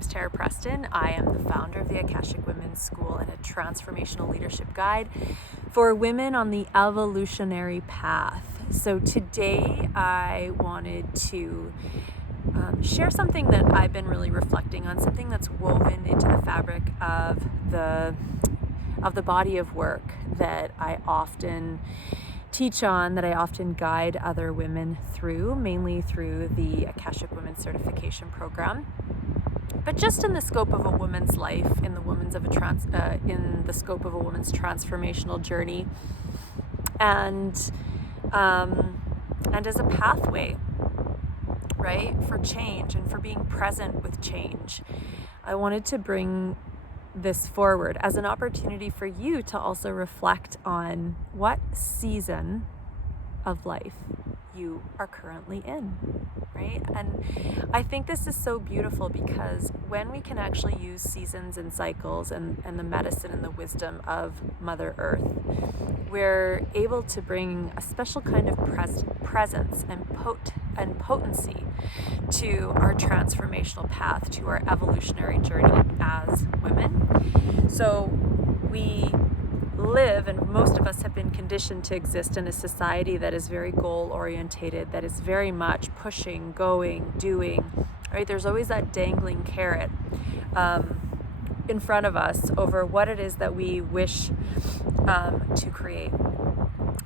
name's Tara Preston. I am the founder of the Akashic Women's School and a transformational leadership guide for women on the evolutionary path. So today I wanted to share something that I've been really reflecting on, something that's woven into the fabric of the body of work that I often teach on, that I often guide other women through, mainly through the Akashic Women's Certification Program. But just in the scope of a woman's life, in the scope of a woman's transformational journey, and as a pathway, right, for change and for being present with change. I wanted to bring this forward as an opportunity for you to also reflect on what season of life you are currently in, right? And I think this is so beautiful because when we can actually use seasons and cycles and the medicine and the wisdom of Mother Earth, we're able to bring a special kind of presence and potency to our transformational path, to our evolutionary journey as women. So we live, and most of us have been conditioned to exist in a society that is very goal orientated, that is very much pushing, going, doing, right? There's always that dangling carrot in front of us over what it is that we wish to create.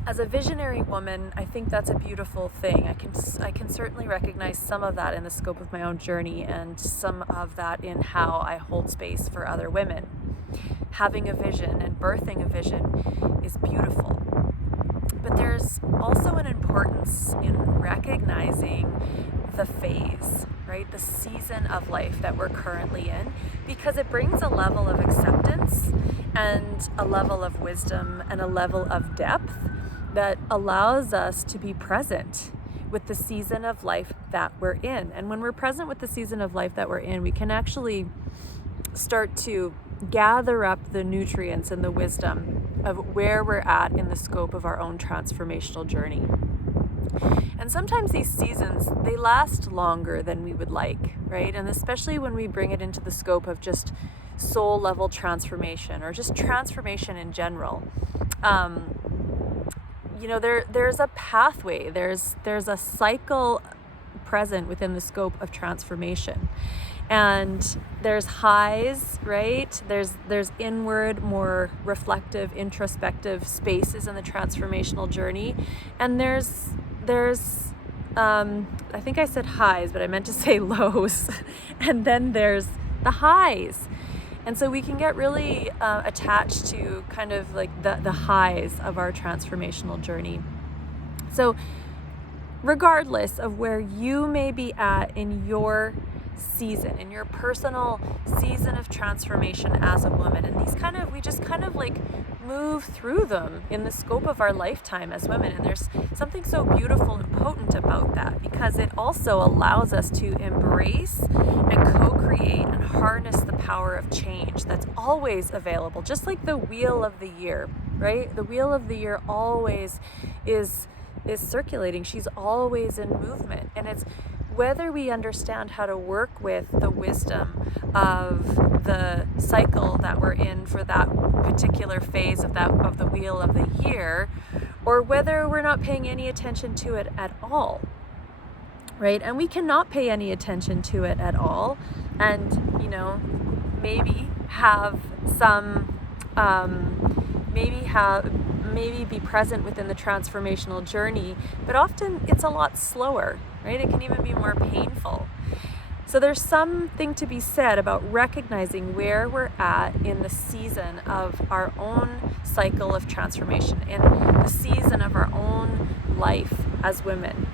As a visionary woman, I think that's a beautiful thing. I can certainly recognize some of that in the scope of my own journey, and some of that in how I hold space for other women. Having a vision and birthing a vision is beautiful. But there's also an importance in recognizing the phase, right? The season of life that we're currently in, because it brings a level of acceptance and a level of wisdom and a level of depth that allows us to be present with the season of life that we're in. And when we're present with the season of life that we're in, we can actually start to gather up the nutrients and the wisdom of where we're at in the scope of our own transformational journey. And sometimes these seasons, they last longer than we would like, right? And especially when we bring it into the scope of just soul level transformation or just transformation in general. There's a pathway, there's a cycle present within the scope of transformation. And there's highs, right? There's inward, more reflective, introspective spaces in the transformational journey. And there's I think I said highs, but I meant to say lows. And then there's the highs. And so we can get really attached to kind of like the highs of our transformational journey. So regardless of where you may be at in your season, in your personal season of transformation as a woman, and we just kind of like move through them in the scope of our lifetime as women. And there's something so beautiful and potent about that, because it also allows us to embrace and co-create and harness the power of change that's always available, just like the wheel of the year, right? The wheel of the year always is circulating. She's always in movement. And it's whether we understand how to work with the wisdom of the cycle that we're in for that particular phase of the wheel of the year, or whether we're not paying any attention to it at all, right? And we cannot pay any attention to it at all, and maybe have some maybe be present within the transformational journey, but often it's a lot slower, right? It can even be more painful. So there's something to be said about recognizing where we're at in the season of our own cycle of transformation, in the season of our own life as women.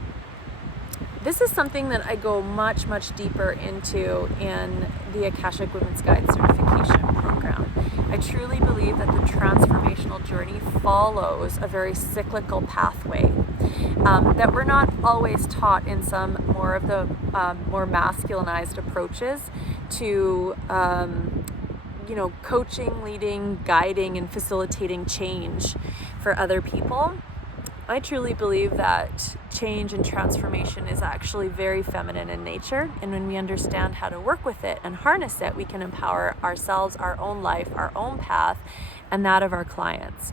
This is something that I go much, much deeper into in the Akashic Women's Guide Certification Program. I truly believe that the transformational journey follows a very cyclical pathway that we're not always taught in some more of the more masculinized approaches to coaching, leading, guiding, and facilitating change for other people. I truly believe that change and transformation is actually very feminine in nature, and when we understand how to work with it and harness it, we can empower ourselves, our own life, our own path, and that of our clients.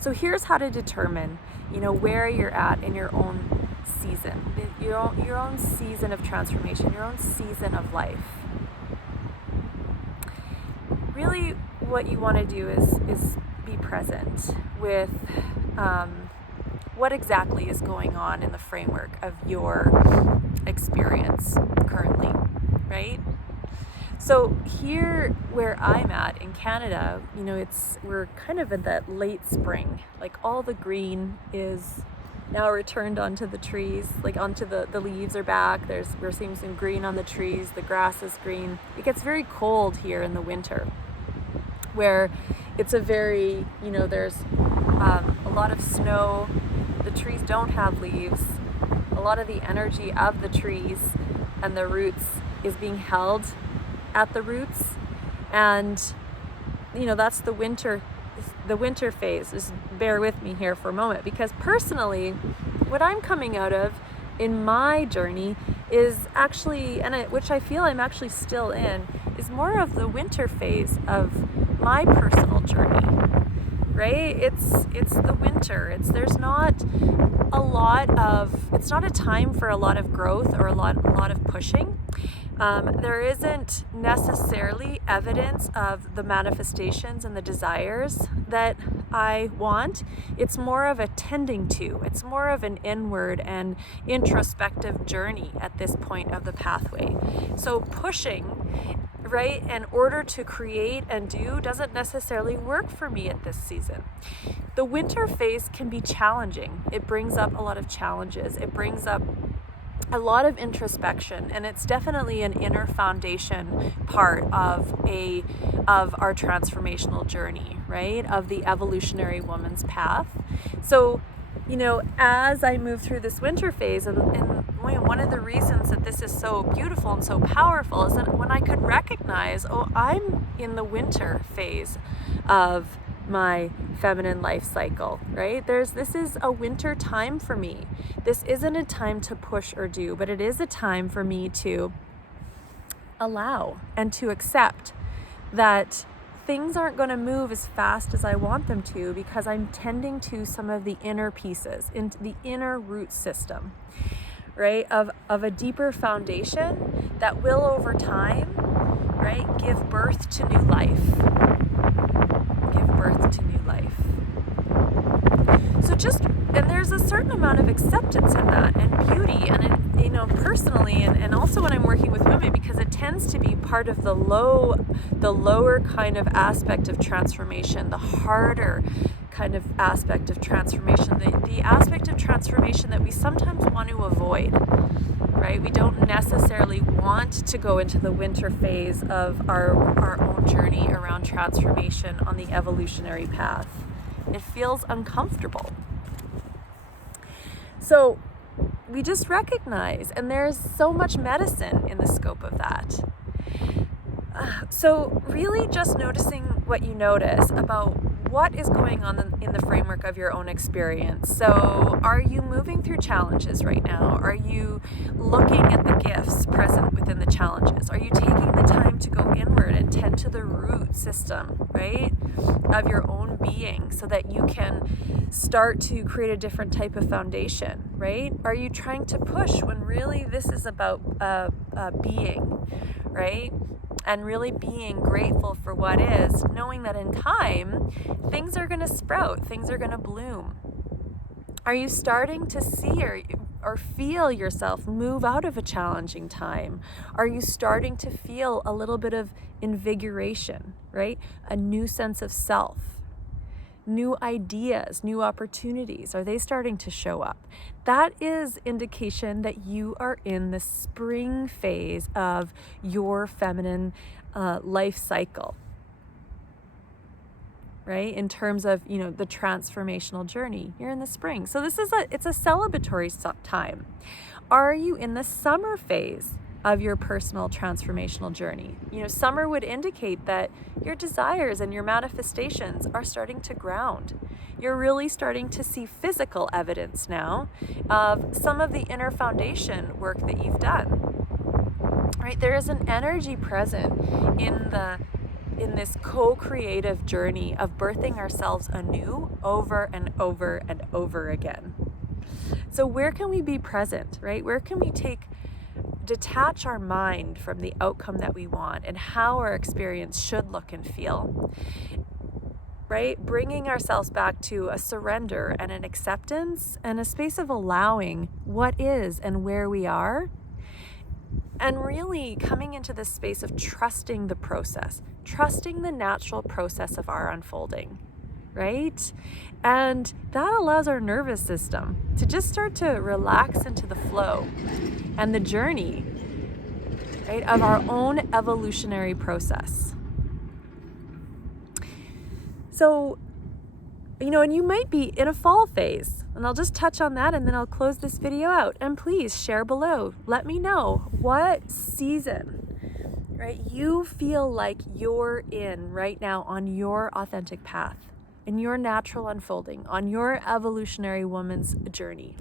So here's how to determine, where you're at in your own season, your own season of transformation, your own season of life. Really, what you want to do is be present with what exactly is going on in the framework of your experience currently, right? So here where I'm at in Canada, we're kind of in that late spring. Like all the green is now returned onto the trees, like onto the leaves are back. We're seeing some green on the trees, the grass is green. It gets very cold here in the winter, where it's a very, there's a lot of snow, the trees don't have leaves, a lot of the energy of the trees and the roots is being held at the roots, and that's the winter phase. Just bear with me here for a moment, because personally what I'm coming out of in my journey is actually, which I feel I'm actually still in, is more of the winter phase of my personal journey, right? It's the winter. There's not a lot of, it's not a time for a lot of growth or a lot of pushing. There isn't necessarily evidence of the manifestations and the desires that I want. It's more of a tending to. It's more of an inward and introspective journey at this point of the pathway. So pushing, right, in order to create and do doesn't necessarily work for me at this season. The winter phase can be challenging. It brings up a lot of challenges. It brings up a lot of introspection, and it's definitely an inner foundation part of our transformational journey, right? Of the evolutionary woman's path. So, as I move through this winter phase, and one of the reasons that this is so beautiful and so powerful is that when I could recognize, I'm in the winter phase of my feminine life cycle, right? This is a winter time for me. This isn't a time to push or do, but it is a time for me to allow and to accept that things aren't going to move as fast as I want them to, because I'm tending to some of the inner pieces, into the inner root system, right? Of a deeper foundation that will over time, right, give birth to new life. So and there's a certain amount of acceptance in that and beauty, and personally, and also when I'm working with women, because it tends to be part of the lower kind of aspect of transformation, the harder kind of aspect of transformation, the aspect of transformation that we sometimes want to avoid, right? We don't necessarily want to go into the winter phase of our own journey around transformation on the evolutionary path. It feels uncomfortable. So we just recognize, and there's so much medicine in the scope of that. So really just noticing what you notice about what is going on in the framework of your own experience. So are you moving through challenges right now? Are you looking at the gifts present within the challenges? Are you taking the time to go inward and tend to the root system, right, of your own being, so that you can start to create a different type of foundation, right? Are you trying to push when really this is about being, right? And really being grateful for what is, knowing that in time, things are going to sprout, things are going to bloom. Are you starting to see or feel yourself move out of a challenging time? Are you starting to feel a little bit of invigoration, right? A new sense of self, new ideas, new opportunities? Are they starting to show up? That is indication that you are in the spring phase of your feminine life cycle, right? In terms of, the transformational journey, you're in the spring. So it's a celebratory time. Are you in the summer phase of your personal transformational journey. Summer would indicate that your desires and your manifestations are starting to ground. You're really starting to see physical evidence now of some of the inner foundation work that you've done. Right? There is an energy present in this co-creative journey of birthing ourselves anew over and over and over again. So where can we be present, right? Where can we detach our mind from the outcome that we want and how our experience should look and feel, right? Bringing ourselves back to a surrender and an acceptance and a space of allowing what is and where we are, and really coming into this space of trusting the process, trusting the natural process of our unfolding, right? And that allows our nervous system to just start to relax into the flow and the journey, right, of our own evolutionary process. So, and you might be in a fall phase, and I'll just touch on that and then I'll close this video out. And please share below. Let me know what season, right, you feel like you're in right now on your authentic path, in your natural unfolding, on your evolutionary woman's journey.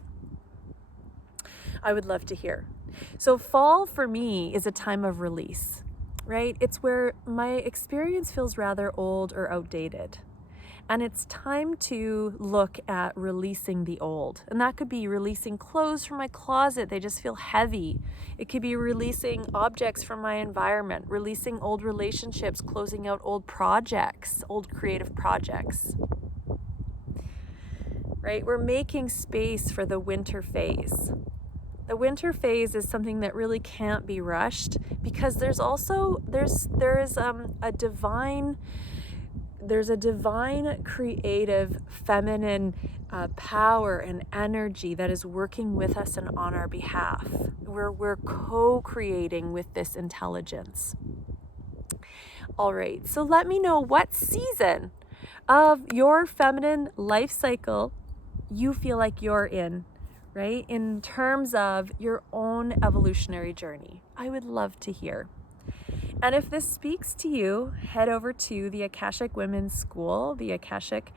I would love to hear. So fall for me is a time of release, right? It's where my experience feels rather old or outdated. And it's time to look at releasing the old. And that could be releasing clothes from my closet. They just feel heavy. It could be releasing objects from my environment, releasing old relationships, closing out old projects, old creative projects. Right? We're making space for the winter phase. The winter phase is something that really can't be rushed because there is a divine creative feminine power and energy that is working with us and on our behalf. We're co-creating with this intelligence. All right, so let me know what season of your feminine life cycle you feel like you're in, right? In terms of your own evolutionary journey. I would love to hear. And if this speaks to you, head over to the Akashic Women's School, the Akashic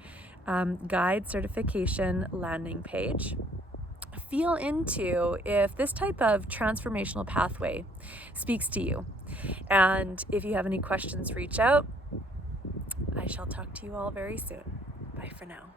Guide Certification landing page. Feel into if this type of transformational pathway speaks to you. And if you have any questions, reach out. I shall talk to you all very soon. Bye for now.